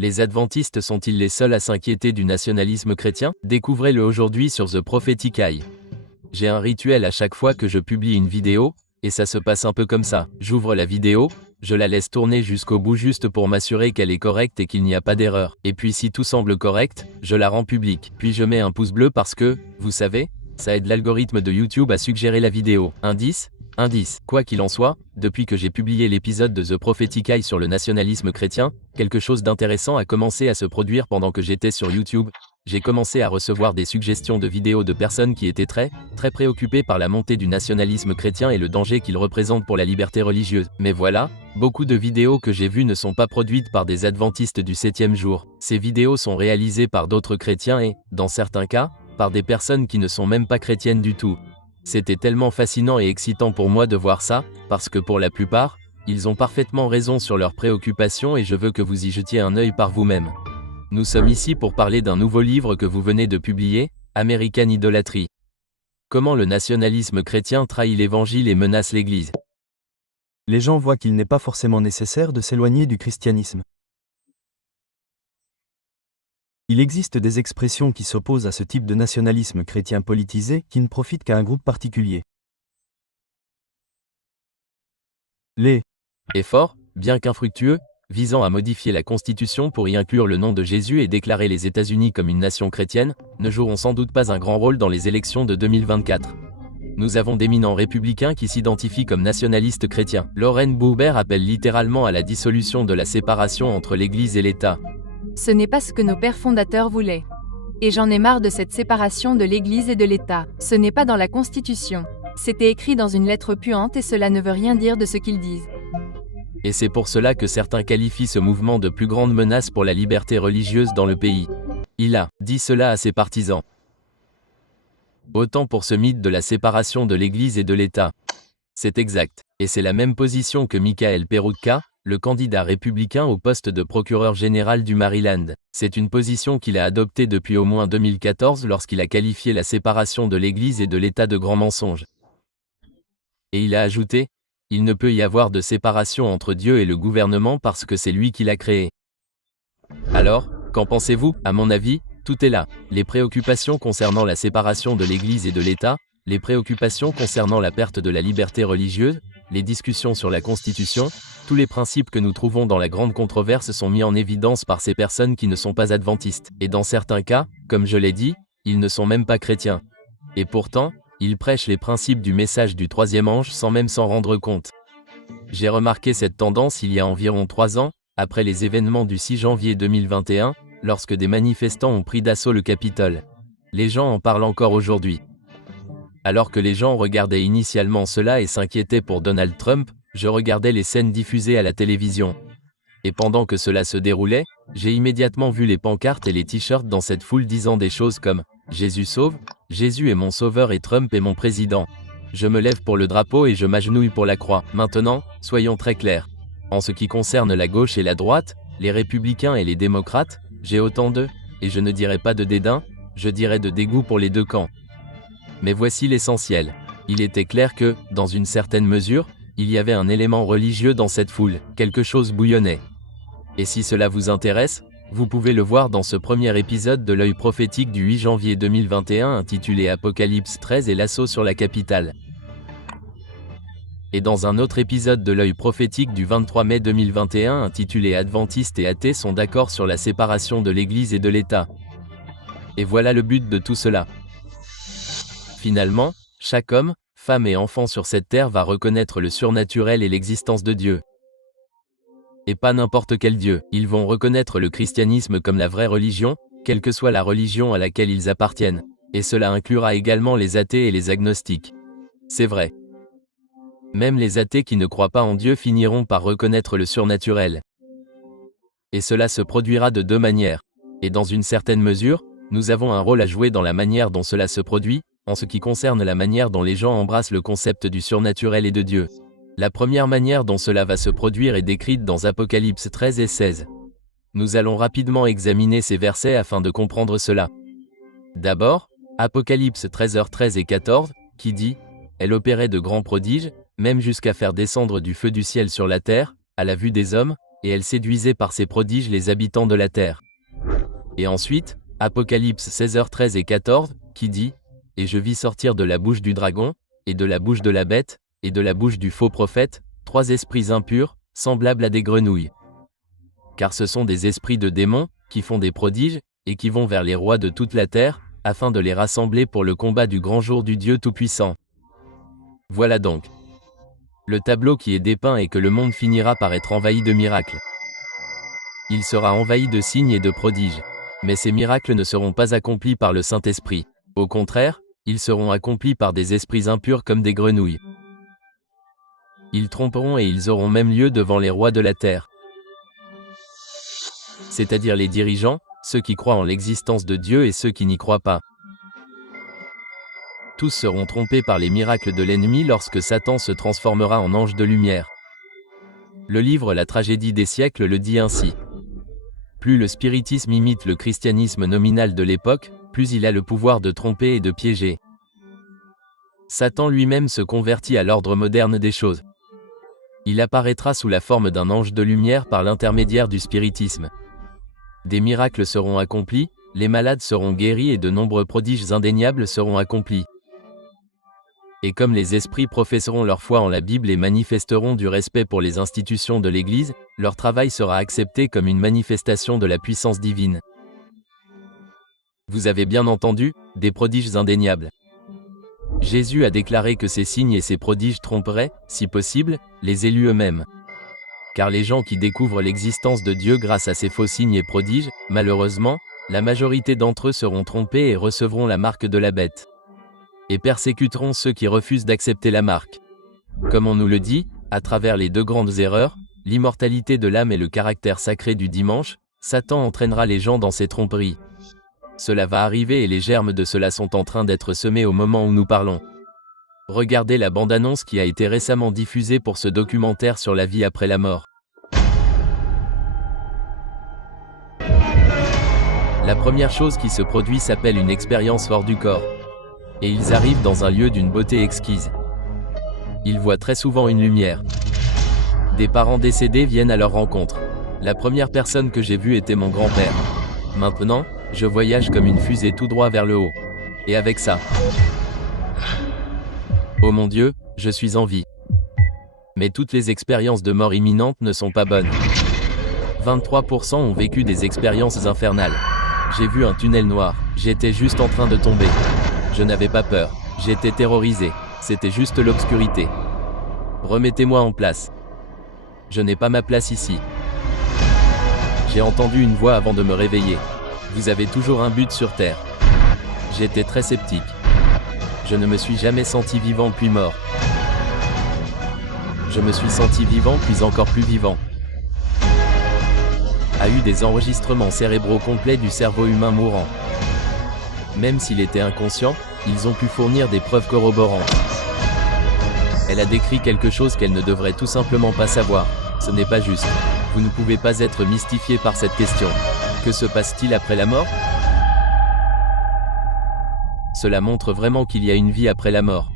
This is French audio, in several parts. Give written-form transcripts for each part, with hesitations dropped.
Les adventistes sont-ils les seuls à s'inquiéter du nationalisme chrétien? Découvrez-le aujourd'hui sur The Prophetic Eye. J'ai un rituel à chaque fois que je publie une vidéo, et ça se passe un peu comme ça. J'ouvre la vidéo, je la laisse tourner jusqu'au bout juste pour m'assurer qu'elle est correcte et qu'il n'y a pas d'erreur. Et puis si tout semble correct, je la rends publique. Puis je mets un pouce bleu parce que, vous savez, ça aide l'algorithme de YouTube à suggérer la vidéo. Indice. Quoi qu'il en soit, depuis que j'ai publié l'épisode de The Prophetic Eye sur le nationalisme chrétien, quelque chose d'intéressant a commencé à se produire pendant que j'étais sur YouTube. J'ai commencé à recevoir des suggestions de vidéos de personnes qui étaient très préoccupées par la montée du nationalisme chrétien et le danger qu'il représente pour la liberté religieuse. Mais voilà, beaucoup de vidéos que j'ai vues ne sont pas produites par des adventistes du 7e jour. Ces vidéos sont réalisées par d'autres chrétiens et, dans certains cas, par des personnes qui ne sont même pas chrétiennes du tout. C'était tellement fascinant et excitant pour moi de voir ça, parce que pour la plupart, ils ont parfaitement raison sur leurs préoccupations et je veux que vous y jetiez un œil par vous-même. Nous sommes ici pour parler d'un nouveau livre que vous venez de publier, American Idolatry. Comment le nationalisme chrétien trahit l'évangile et menace l'Église. Les gens voient qu'il n'est pas forcément nécessaire de s'éloigner du christianisme. Il existe des expressions qui s'opposent à ce type de nationalisme chrétien politisé qui ne profite qu'à un groupe particulier. Les efforts, bien qu'infructueux, visant à modifier la Constitution pour y inclure le nom de Jésus et déclarer les États-Unis comme une nation chrétienne, ne joueront sans doute pas un grand rôle dans les élections de 2024. Nous avons d'éminents républicains qui s'identifient comme nationalistes chrétiens. Lauren Boebert appelle littéralement à la dissolution de la séparation entre l'Église et l'État. Ce n'est pas ce que nos pères fondateurs voulaient. Et j'en ai marre de cette séparation de l'Église et de l'État. Ce n'est pas dans la Constitution. C'était écrit dans une lettre puante et cela ne veut rien dire de ce qu'ils disent. Et c'est pour cela que certains qualifient ce mouvement de plus grande menace pour la liberté religieuse dans le pays. Il a dit cela à ses partisans. Autant pour ce mythe de la séparation de l'Église et de l'État. C'est exact. Et c'est la même position que Michael Peroutka, le candidat républicain au poste de procureur général du Maryland. C'est une position qu'il a adoptée depuis au moins 2014 lorsqu'il a qualifié la séparation de l'Église et de l'État de grand mensonge. Et il a ajouté, « Il ne peut y avoir de séparation entre Dieu et le gouvernement parce que c'est lui qui l'a créé. » Alors, qu'en pensez-vous? À mon avis, tout est là. Les préoccupations concernant la séparation de l'Église et de l'État, les préoccupations concernant la perte de la liberté religieuse, les discussions sur la Constitution, tous les principes que nous trouvons dans la grande controverse sont mis en évidence par ces personnes qui ne sont pas adventistes. Et dans certains cas, comme je l'ai dit, ils ne sont même pas chrétiens. Et pourtant, ils prêchent les principes du message du troisième ange sans même s'en rendre compte. J'ai remarqué cette tendance il y a environ 3 ans, après les événements du 6 janvier 2021, lorsque des manifestants ont pris d'assaut le Capitole. Les gens en parlent encore aujourd'hui. Alors que les gens regardaient initialement cela et s'inquiétaient pour Donald Trump, je regardais les scènes diffusées à la télévision. Et pendant que cela se déroulait, j'ai immédiatement vu les pancartes et les t-shirts dans cette foule disant des choses comme « Jésus sauve »,« Jésus est mon sauveur et Trump est mon président ». Je me lève pour le drapeau et je m'agenouille pour la croix. Maintenant, soyons très clairs. En ce qui concerne la gauche et la droite, les républicains et les démocrates, j'ai autant de, et je ne dirais pas de dédain, je dirais de dégoût pour les deux camps. Mais voici l'essentiel. Il était clair que, dans une certaine mesure, il y avait un élément religieux dans cette foule, quelque chose bouillonnait. Et si cela vous intéresse, vous pouvez le voir dans ce premier épisode de l'œil prophétique du 8 janvier 2021 intitulé Apocalypse 13 et l'assaut sur la capitale. Et dans un autre épisode de l'œil prophétique du 23 mai 2021 intitulé Adventistes et athées sont d'accord sur la séparation de l'Église et de l'État. Et voilà le but de tout cela. Finalement, chaque homme, femme et enfant sur cette terre va reconnaître le surnaturel et l'existence de Dieu. Et pas n'importe quel Dieu. Ils vont reconnaître le christianisme comme la vraie religion, quelle que soit la religion à laquelle ils appartiennent. Et cela inclura également les athées et les agnostiques. C'est vrai. Même les athées qui ne croient pas en Dieu finiront par reconnaître le surnaturel. Et cela se produira de deux manières. Et dans une certaine mesure, nous avons un rôle à jouer dans la manière dont cela se produit, en ce qui concerne la manière dont les gens embrassent le concept du surnaturel et de Dieu. La première manière dont cela va se produire est décrite dans Apocalypse 13 et 16. Nous allons rapidement examiner ces versets afin de comprendre cela. D'abord, Apocalypse 13h13 et 14, qui dit « Elle opérait de grands prodiges, même jusqu'à faire descendre du feu du ciel sur la terre, à la vue des hommes, et elle séduisait par ses prodiges les habitants de la terre. Et ensuite, Apocalypse 16h13 et 14, qui dit « Et je vis sortir de la bouche du dragon, et de la bouche de la bête, et de la bouche du faux prophète, 3 esprits impurs, semblables à des grenouilles. Car ce sont des esprits de démons, qui font des prodiges, et qui vont vers les rois de toute la terre, afin de les rassembler pour le combat du grand jour du Dieu Tout-Puissant. » Voilà donc le tableau qui est dépeint et que le monde finira par être envahi de miracles. Il sera envahi de signes et de prodiges. Mais ces miracles ne seront pas accomplis par le Saint-Esprit. Au contraire, ils seront accomplis par des esprits impurs comme des grenouilles. Ils tromperont et ils auront même lieu devant les rois de la terre. C'est-à-dire les dirigeants, ceux qui croient en l'existence de Dieu et ceux qui n'y croient pas. Tous seront trompés par les miracles de l'ennemi lorsque Satan se transformera en ange de lumière. Le livre La tragédie des siècles le dit ainsi. Plus le spiritisme imite le christianisme nominal de l'époque, plus il a le pouvoir de tromper et de piéger. Satan lui-même se convertit à l'ordre moderne des choses. Il apparaîtra sous la forme d'un ange de lumière par l'intermédiaire du spiritisme. Des miracles seront accomplis, les malades seront guéris et de nombreux prodiges indéniables seront accomplis. Et comme les esprits professeront leur foi en la Bible et manifesteront du respect pour les institutions de l'Église, leur travail sera accepté comme une manifestation de la puissance divine. Vous avez bien entendu, des prodiges indéniables. Jésus a déclaré que ces signes et ces prodiges tromperaient, si possible, les élus eux-mêmes. Car les gens qui découvrent l'existence de Dieu grâce à ces faux signes et prodiges, malheureusement, la majorité d'entre eux seront trompés et recevront la marque de la bête. Et persécuteront ceux qui refusent d'accepter la marque. Comme on nous le dit, à travers les 2 grandes erreurs, l'immortalité de l'âme et le caractère sacré du dimanche, Satan entraînera les gens dans ces tromperies. Cela va arriver et les germes de cela sont en train d'être semés au moment où nous parlons. Regardez la bande-annonce qui a été récemment diffusée pour ce documentaire sur la vie après la mort. La première chose qui se produit s'appelle une expérience hors du corps. Et ils arrivent dans un lieu d'une beauté exquise. Ils voient très souvent une lumière. Des parents décédés viennent à leur rencontre. La première personne que j'ai vue était mon grand-père. Maintenant, je voyage comme une fusée tout droit vers le haut. Et avec ça. Oh mon Dieu, je suis en vie. Mais toutes les expériences de mort imminente ne sont pas bonnes. 23% ont vécu des expériences infernales. J'ai vu un tunnel noir, j'étais juste en train de tomber. Je n'avais pas peur, j'étais terrorisé, c'était juste l'obscurité. Remettez-moi en place. Je n'ai pas ma place ici. J'ai entendu une voix avant de me réveiller. Vous avez toujours un but sur Terre. J'étais très sceptique. Je ne me suis jamais senti vivant puis mort. Je me suis senti vivant puis encore plus vivant. A eu des enregistrements cérébraux complets du cerveau humain mourant. Même s'il était inconscient, ils ont pu fournir des preuves corroborantes. Elle a décrit quelque chose qu'elle ne devrait tout simplement pas savoir. Ce n'est pas juste. Vous ne pouvez pas être mystifié par cette question. Que se passe-t-il après la mort? Cela montre vraiment qu'il y a une vie après la mort.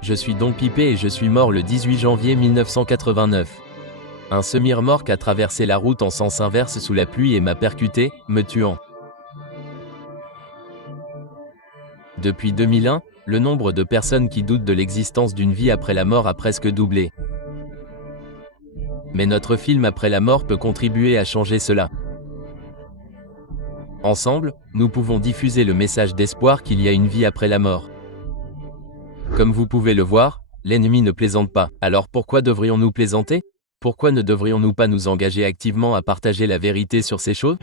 Je suis Don Pipé et je suis mort le 18 janvier 1989. Un semi-remorque a traversé la route en sens inverse sous la pluie et m'a percuté, me tuant. Depuis 2001, le nombre de personnes qui doutent de l'existence d'une vie après la mort a presque doublé. Mais notre film après la mort peut contribuer à changer cela. Ensemble, nous pouvons diffuser le message d'espoir qu'il y a une vie après la mort. Comme vous pouvez le voir, l'ennemi ne plaisante pas. Alors pourquoi devrions-nous plaisanter? Pourquoi ne devrions-nous pas nous engager activement à partager la vérité sur ces choses?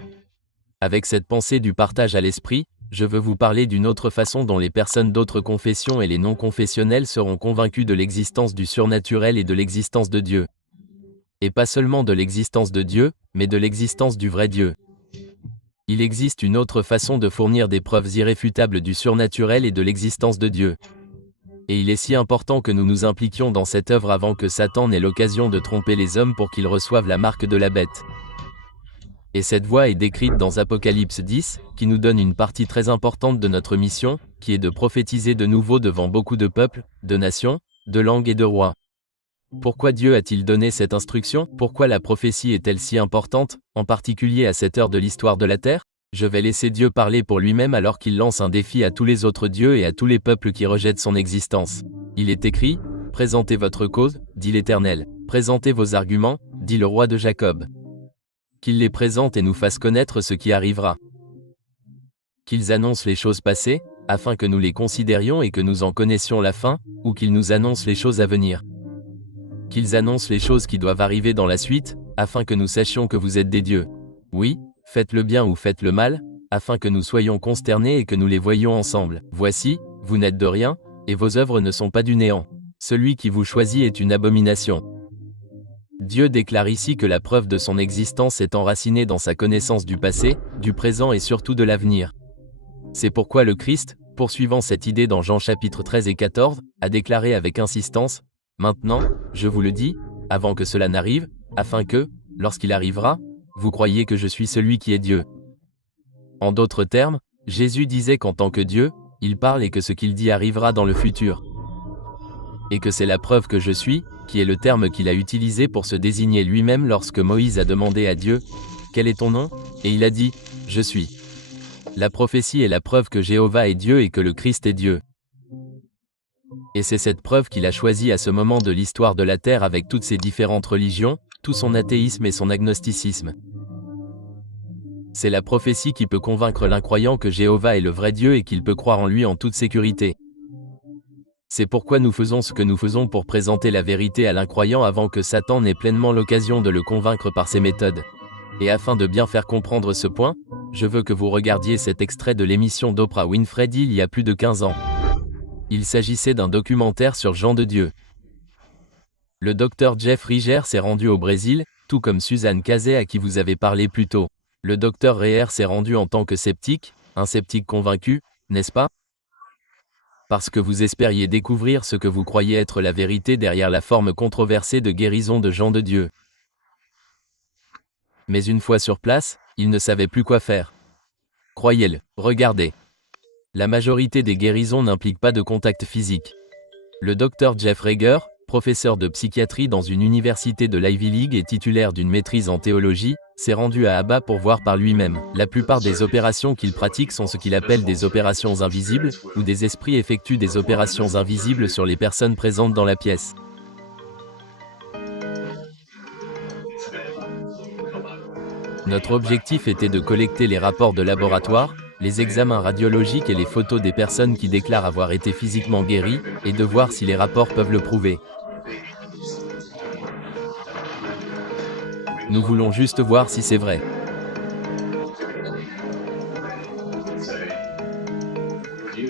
Avec cette pensée du partage à l'esprit, je veux vous parler d'une autre façon dont les personnes d'autres confessions et les non-confessionnels seront convaincus de l'existence du surnaturel et de l'existence de Dieu. Et pas seulement de l'existence de Dieu, mais de l'existence du vrai Dieu. Il existe une autre façon de fournir des preuves irréfutables du surnaturel et de l'existence de Dieu. Et il est si important que nous nous impliquions dans cette œuvre avant que Satan n'ait l'occasion de tromper les hommes pour qu'ils reçoivent la marque de la bête. Et cette voie est décrite dans Apocalypse 10, qui nous donne une partie très importante de notre mission, qui est de prophétiser de nouveau devant beaucoup de peuples, de nations, de langues et de rois. Pourquoi Dieu a-t-il donné cette instruction? Pourquoi la prophétie est-elle si importante, en particulier à cette heure de l'histoire de la terre? Je vais laisser Dieu parler pour lui-même alors qu'il lance un défi à tous les autres dieux et à tous les peuples qui rejettent son existence. Il est écrit, « Présentez votre cause, dit l'Éternel. Présentez vos arguments, dit le roi de Jacob. » Qu'il les présente et nous fasse connaître ce qui arrivera. Qu'ils annoncent les choses passées, afin que nous les considérions et que nous en connaissions la fin, ou qu'ils nous annoncent les choses à venir. Qu'ils annoncent les choses qui doivent arriver dans la suite, afin que nous sachions que vous êtes des dieux. Oui, faites le bien ou faites le mal, afin que nous soyons consternés et que nous les voyions ensemble. Voici, vous n'êtes de rien, et vos œuvres ne sont pas du néant. Celui qui vous choisit est une abomination. Dieu déclare ici que la preuve de son existence est enracinée dans sa connaissance du passé, du présent et surtout de l'avenir. C'est pourquoi le Christ, poursuivant cette idée dans Jean chapitre 13 et 14, a déclaré avec insistance, « Maintenant, je vous le dis, avant que cela n'arrive, afin que, lorsqu'il arrivera, vous croyiez que je suis celui qui est Dieu. » En d'autres termes, Jésus disait qu'en tant que Dieu, il parle et que ce qu'il dit arrivera dans le futur. Et que c'est la preuve que je suis, qui est le terme qu'il a utilisé pour se désigner lui-même lorsque Moïse a demandé à Dieu, « Quel est ton nom ?» Et il a dit, « Je suis. » La prophétie est la preuve que Jéhovah est Dieu et que le Christ est Dieu. Et c'est cette preuve qu'il a choisie à ce moment de l'histoire de la terre avec toutes ses différentes religions, tout son athéisme et son agnosticisme. C'est la prophétie qui peut convaincre l'incroyant que Jéhovah est le vrai Dieu et qu'il peut croire en lui en toute sécurité. C'est pourquoi nous faisons ce que nous faisons pour présenter la vérité à l'incroyant avant que Satan n'ait pleinement l'occasion de le convaincre par ses méthodes. Et afin de bien faire comprendre ce point, je veux que vous regardiez cet extrait de l'émission d'Oprah Winfrey il y a plus de 15 ans. Il s'agissait d'un documentaire sur Jean de Dieu. Le docteur Jeff Riger s'est rendu au Brésil, tout comme Suzanne Cazet à qui vous avez parlé plus tôt. Le docteur Reher s'est rendu en tant que sceptique, un sceptique convaincu, n'est-ce pas? Parce que vous espériez découvrir ce que vous croyez être la vérité derrière la forme controversée de guérison de Jean de Dieu. Mais une fois sur place, il ne savait plus quoi faire. Croyez-le, regardez. La majorité des guérisons n'impliquent pas de contact physique. Le docteur Jeff Reger, professeur de psychiatrie dans une université de l'Ivy League et titulaire d'une maîtrise en théologie, s'est rendu à Abba pour voir par lui-même. La plupart des opérations qu'il pratique sont ce qu'il appelle des opérations invisibles, où des esprits effectuent des opérations invisibles sur les personnes présentes dans la pièce. Notre objectif était de collecter les rapports de laboratoire, les examens radiologiques et les photos des personnes qui déclarent avoir été physiquement guéries, et de voir si les rapports peuvent le prouver. Nous voulons juste voir si c'est vrai.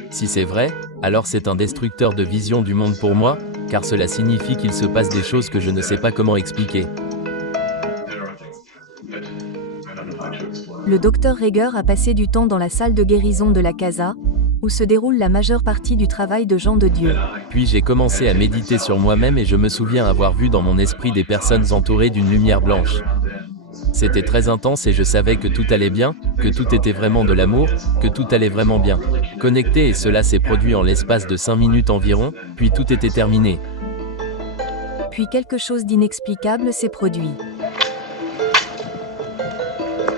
Si c'est vrai, alors c'est un destructeur de vision du monde pour moi, car cela signifie qu'il se passe des choses que je ne sais pas comment expliquer. Le docteur Reger a passé du temps dans la salle de guérison de la Casa, où se déroule la majeure partie du travail de Jean de Dieu. Puis j'ai commencé à méditer sur moi-même et je me souviens avoir vu dans mon esprit des personnes entourées d'une lumière blanche. C'était très intense et je savais que tout allait bien, que tout était vraiment de l'amour, que tout allait vraiment bien. Connecté et cela s'est produit en l'espace de 5 minutes environ, puis tout était terminé. Puis quelque chose d'inexplicable s'est produit.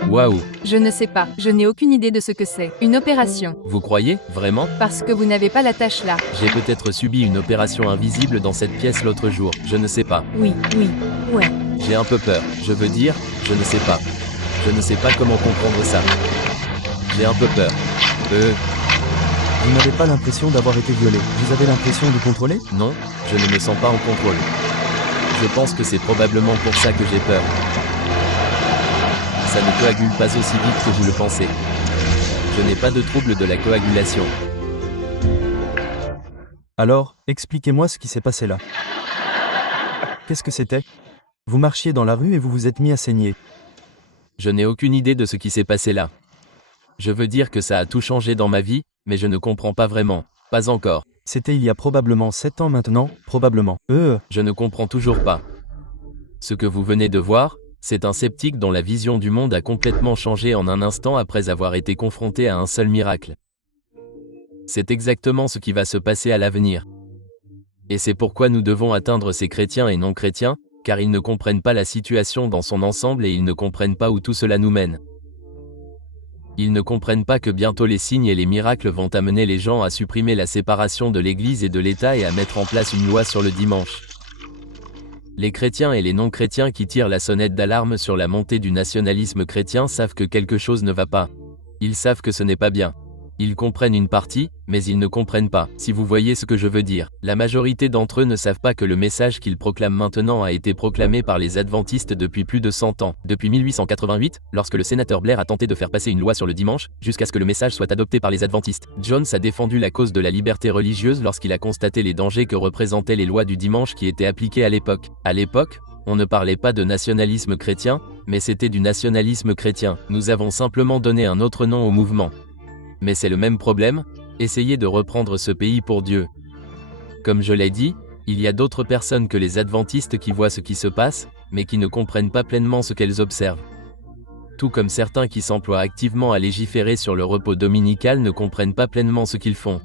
Waouh! Je ne sais pas, je n'ai aucune idée de ce que c'est. Une opération. Vous croyez, vraiment? Parce que vous n'avez pas la tâche là. J'ai peut-être subi une opération invisible dans cette pièce l'autre jour, je ne sais pas. Oui, ouais. J'ai un peu peur, je veux dire, je ne sais pas. Je ne sais pas comment comprendre ça. J'ai un peu peur. Vous n'avez pas l'impression d'avoir été violé. Vous avez l'impression de contrôler? Non, je ne me sens pas en contrôle. Je pense que c'est probablement pour ça que j'ai peur. Ça ne coagule pas aussi vite que vous le pensez. Je n'ai pas de trouble de la coagulation. Alors, expliquez-moi ce qui s'est passé là. Qu'est-ce que c'était? Vous marchiez dans la rue et vous vous êtes mis à saigner. Je n'ai aucune idée de ce qui s'est passé là. Je veux dire que ça a tout changé dans ma vie, mais je ne comprends pas vraiment. Pas encore. C'était il y a probablement 7 ans maintenant, probablement. Je ne comprends toujours pas. Ce que vous venez de voir, C'est un sceptique dont la vision du monde a complètement changé en un instant après avoir été confronté à un seul miracle. C'est exactement ce qui va se passer à l'avenir. Et c'est pourquoi nous devons atteindre ces chrétiens et non-chrétiens, car ils ne comprennent pas la situation dans son ensemble et ils ne comprennent pas où tout cela nous mène. Ils ne comprennent pas que bientôt les signes et les miracles vont amener les gens à supprimer la séparation de l'Église et de l'État et à mettre en place une loi sur le dimanche. Les chrétiens et les non-chrétiens qui tirent la sonnette d'alarme sur la montée du nationalisme chrétien savent que quelque chose ne va pas. Ils savent que ce n'est pas bien. Ils comprennent une partie, mais ils ne comprennent pas, si vous voyez ce que je veux dire. La majorité d'entre eux ne savent pas que le message qu'ils proclament maintenant a été proclamé par les adventistes depuis plus de 100 ans. Depuis 1888, lorsque le sénateur Blair a tenté de faire passer une loi sur le dimanche, jusqu'à ce que le message soit adopté par les adventistes, Jones a défendu la cause de la liberté religieuse lorsqu'il a constaté les dangers que représentaient les lois du dimanche qui étaient appliquées à l'époque. À l'époque, on ne parlait pas de nationalisme chrétien, mais c'était du nationalisme chrétien. Nous avons simplement donné un autre nom au mouvement. Mais c'est le même problème, essayez de reprendre ce pays pour Dieu. Comme je l'ai dit, il y a d'autres personnes que les adventistes qui voient ce qui se passe, mais qui ne comprennent pas pleinement ce qu'elles observent. Tout comme certains qui s'emploient activement à légiférer sur le repos dominical ne comprennent pas pleinement ce qu'ils font.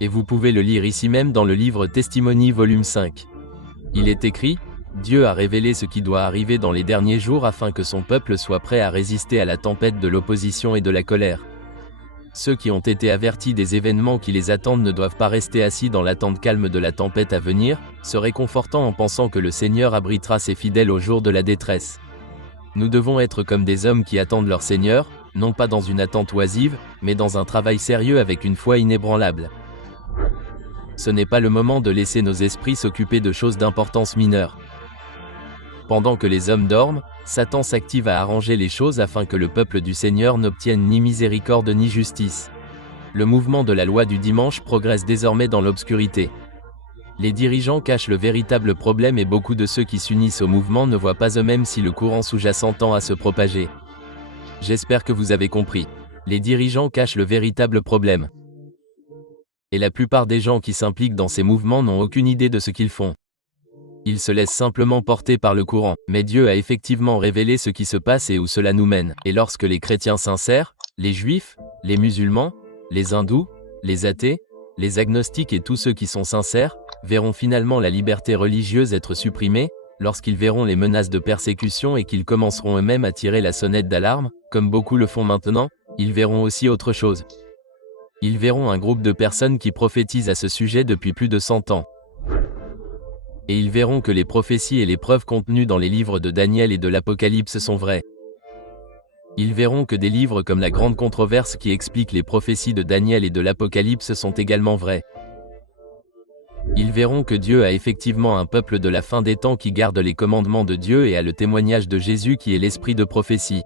Et vous pouvez le lire ici même dans le livre Testimony volume 5. Il est écrit, Dieu a révélé ce qui doit arriver dans les derniers jours afin que son peuple soit prêt à résister à la tempête de l'opposition et de la colère. Ceux qui ont été avertis des événements qui les attendent ne doivent pas rester assis dans l'attente calme de la tempête à venir, se réconfortant en pensant que le Seigneur abritera ses fidèles au jour de la détresse. Nous devons être comme des hommes qui attendent leur Seigneur, non pas dans une attente oisive, mais dans un travail sérieux avec une foi inébranlable. Ce n'est pas le moment de laisser nos esprits s'occuper de choses d'importance mineure. Pendant que les hommes dorment, Satan s'active à arranger les choses afin que le peuple du Seigneur n'obtienne ni miséricorde ni justice. Le mouvement de la loi du dimanche progresse désormais dans l'obscurité. Les dirigeants cachent le véritable problème et beaucoup de ceux qui s'unissent au mouvement ne voient pas eux-mêmes si le courant sous-jacent tend à se propager. J'espère que vous avez compris. Les dirigeants cachent le véritable problème. Et la plupart des gens qui s'impliquent dans ces mouvements n'ont aucune idée de ce qu'ils font. Ils se laissent simplement porter par le courant, mais Dieu a effectivement révélé ce qui se passe et où cela nous mène. Et lorsque les chrétiens sincères, les juifs, les musulmans, les hindous, les athées, les agnostiques et tous ceux qui sont sincères, verront finalement la liberté religieuse être supprimée, lorsqu'ils verront les menaces de persécution et qu'ils commenceront eux-mêmes à tirer la sonnette d'alarme, comme beaucoup le font maintenant, ils verront aussi autre chose. Ils verront un groupe de personnes qui prophétisent à ce sujet depuis plus de 100 ans. Et ils verront que les prophéties et les preuves contenues dans les livres de Daniel et de l'Apocalypse sont vraies. Ils verront que des livres comme la Grande Controverse qui expliquent les prophéties de Daniel et de l'Apocalypse sont également vrais. Ils verront que Dieu a effectivement un peuple de la fin des temps qui garde les commandements de Dieu et a le témoignage de Jésus qui est l'esprit de prophétie.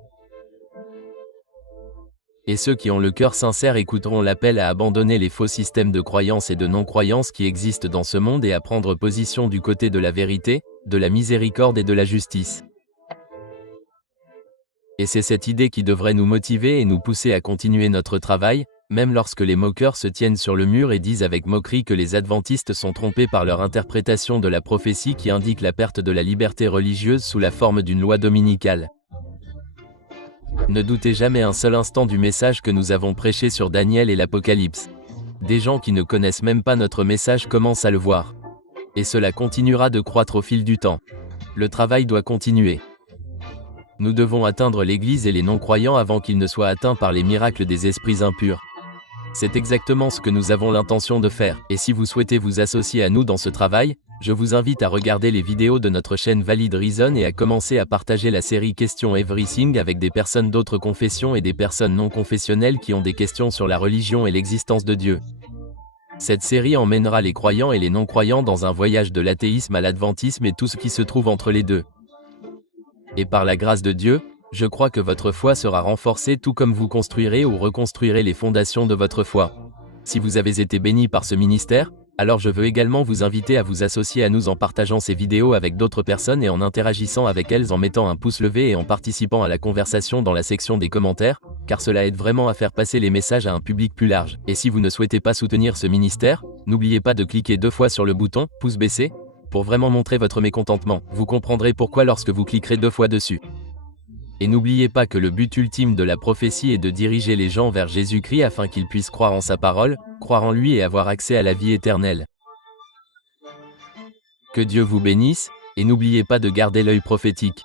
Et ceux qui ont le cœur sincère écouteront l'appel à abandonner les faux systèmes de croyance et de non-croyance qui existent dans ce monde et à prendre position du côté de la vérité, de la miséricorde et de la justice. Et c'est cette idée qui devrait nous motiver et nous pousser à continuer notre travail, même lorsque les moqueurs se tiennent sur le mur et disent avec moquerie que les adventistes sont trompés par leur interprétation de la prophétie qui indique la perte de la liberté religieuse sous la forme d'une loi dominicale. Ne doutez jamais un seul instant du message que nous avons prêché sur Daniel et l'Apocalypse. Des gens qui ne connaissent même pas notre message commencent à le voir. Et cela continuera de croître au fil du temps. Le travail doit continuer. Nous devons atteindre l'Église et les non-croyants avant qu'ils ne soient atteints par les miracles des esprits impurs. C'est exactement ce que nous avons l'intention de faire. Et si vous souhaitez vous associer à nous dans ce travail, je vous invite à regarder les vidéos de notre chaîne Valid Reason et à commencer à partager la série Questions Everything avec des personnes d'autres confessions et des personnes non confessionnelles qui ont des questions sur la religion et l'existence de Dieu. Cette série emmènera les croyants et les non-croyants dans un voyage de l'athéisme à l'adventisme et tout ce qui se trouve entre les deux. Et par la grâce de Dieu, je crois que votre foi sera renforcée tout comme vous construirez ou reconstruirez les fondations de votre foi. Si vous avez été béni par ce ministère, alors je veux également vous inviter à vous associer à nous en partageant ces vidéos avec d'autres personnes et en interagissant avec elles en mettant un pouce levé et en participant à la conversation dans la section des commentaires, car cela aide vraiment à faire passer les messages à un public plus large. Et si vous ne souhaitez pas soutenir ce ministère, n'oubliez pas de cliquer 2 fois sur le bouton « pouce baissé » pour vraiment montrer votre mécontentement. Vous comprendrez pourquoi lorsque vous cliquerez 2 fois dessus. Et n'oubliez pas que le but ultime de la prophétie est de diriger les gens vers Jésus-Christ afin qu'ils puissent croire en sa parole, croire en lui et avoir accès à la vie éternelle. Que Dieu vous bénisse, et n'oubliez pas de garder l'œil prophétique.